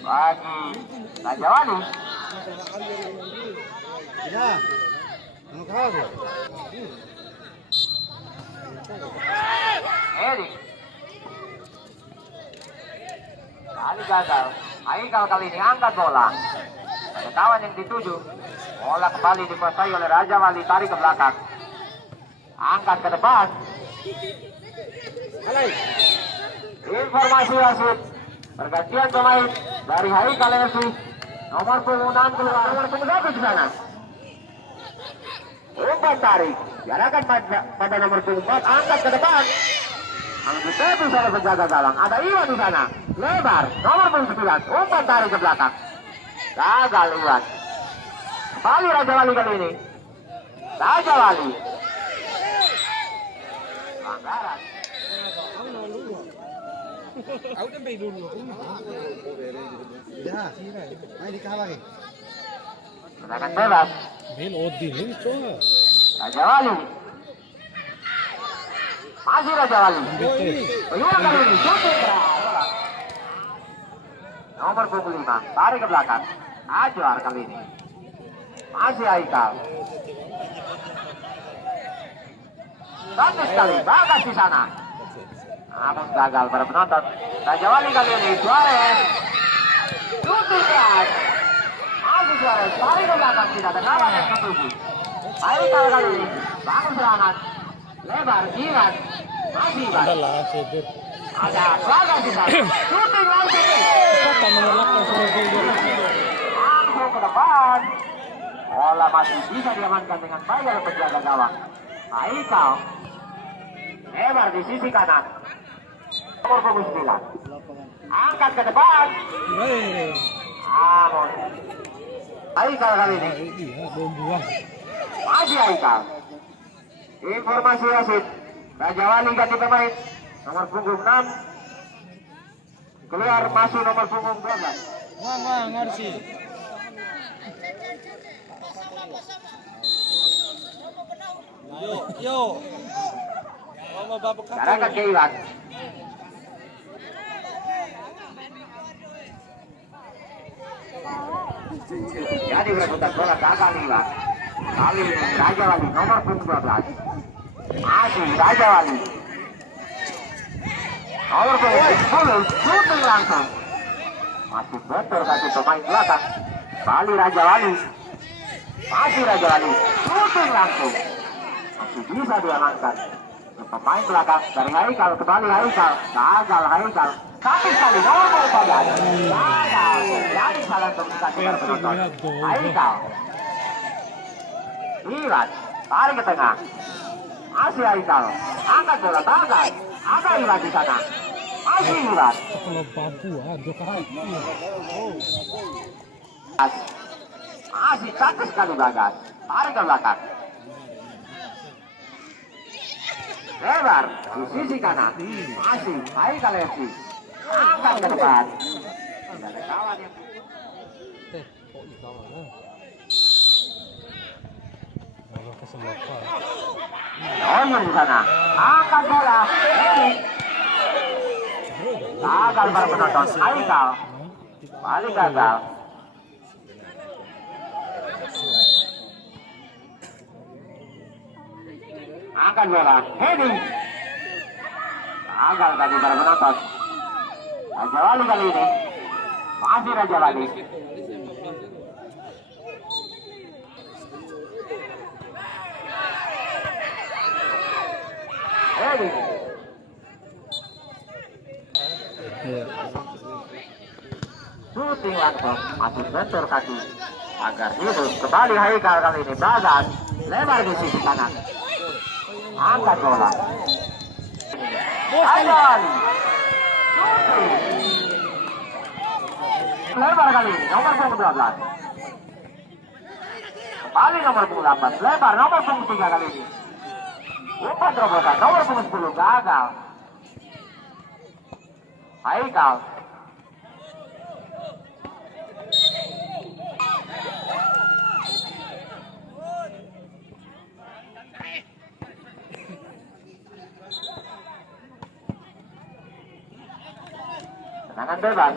bagi Raja Wali. Ya, mau kalah. Erik. Kali gagal. Haikal kali ini angkat bola. Ada kawan yang dituju. Bola kembali dikuasai oleh Raja Wali, tarik ke belakang. Angkat ke depan. Informasi wasit. Pergantian pemain dari Haikal FC. Nomor punggung 6 keluar, nomor punggung 1 di sana. Umpan tarik. Diarahkan pada nomor punggung 4. Angkat ke depan. Angkat tepis oleh penjaga gawang. Ada Iwan di sana. Lebar. Nomor punggung 9. Umpan tarik ke belakang. Gagal Iwan. Kembali Raja Wali kali ini. Raja Wali. Pelanggaran. Aku sampai dulu. Ya, main di kalah. Tendangan bebas. Main Odin coba. Raja Wali. Masih Raja Wali. Peluang kali ini. Shooting bola. Nomor punggung 5. Tarik ke belakang. Ajuar kali ini. Masih Haikal. Cantik sekali. Bagas di sana. Namun gagal para penonton. Raja Wali kali ini. Suarez. Shooting keras. Masih Suarez. Tarik ke belakang. Tidak ada kawan yang tertuju. Haikal kali ini. Bangun serangan. Lebar. Iwan. Masih Iwan. Adalah sedur. Ada Bagas di sana. Shooting langsung. Kata mengelakkan sebagai Langsung ke depan. Bola masih bisa diamankan dengan baik oleh penjaga gawang. Haikal. Lebar di sisi kanan. Nomor punggung 9. Angkat ke depan. Namun Haikal kali ini. Iya, bom buah. Masih Haikal. Informasi wasit. Raja Wali ganti pemain. Nomor punggung 6. Keluar masuk nomor punggung 12. Wah, ngerti. Yo. Mama bapak Gerakan ke Iwan. Jadi berebutan bola gagal Iwan. Kali ini Raja Wali nomor punggung 12. Masih Raja Wali. Nomor punggung 10. Shooting langsung. Masih betul kasih pemain belakang. Kali Raja Wali. Masih Raja Wali. Shooting langsung. Masih bisa diamankan. Pemain belakang dari Haikal, kembali Haikal. Gagal Haikal. Cantik sekali nomor punggung 14. Gagal. Jadi salah komunikasi para penonton. Haikal. Iwan. Tarik ke tengah. Masih Haikal. Angkat bola. Gagal. Ada Iwan di sana. Masih Iwan. Kalau babu ada kali. Masih cantik sekali Bagas. Tarik ke belakang. Lebar di sisi kanan. Masih Haikal FC. Angkat ke depan. Tidak ada kawan yang Kalau keselopan. Oyun di sana. Angkat bola. Gagal para penonton. Haikal. Balik gagal. Angkat bola. Heading. Gagal tadi para penonton. Raja Wali kali ini. Masih Raja Wali. Heading. Shooting langsung. Masih bentur kaki. Agar itu kembali Haikal kali ini. Bagas. Lebar di sisi kanan. Angkat bola. Raja Wali. Shooting. Lebar kali ini. Nomor punggung 12. Kembali nomor punggung 8. Lebar nomor punggung 3 kali ini. Umpan terobosan. Nomor punggung 10. Gagal. Haikal. Tangan bebas.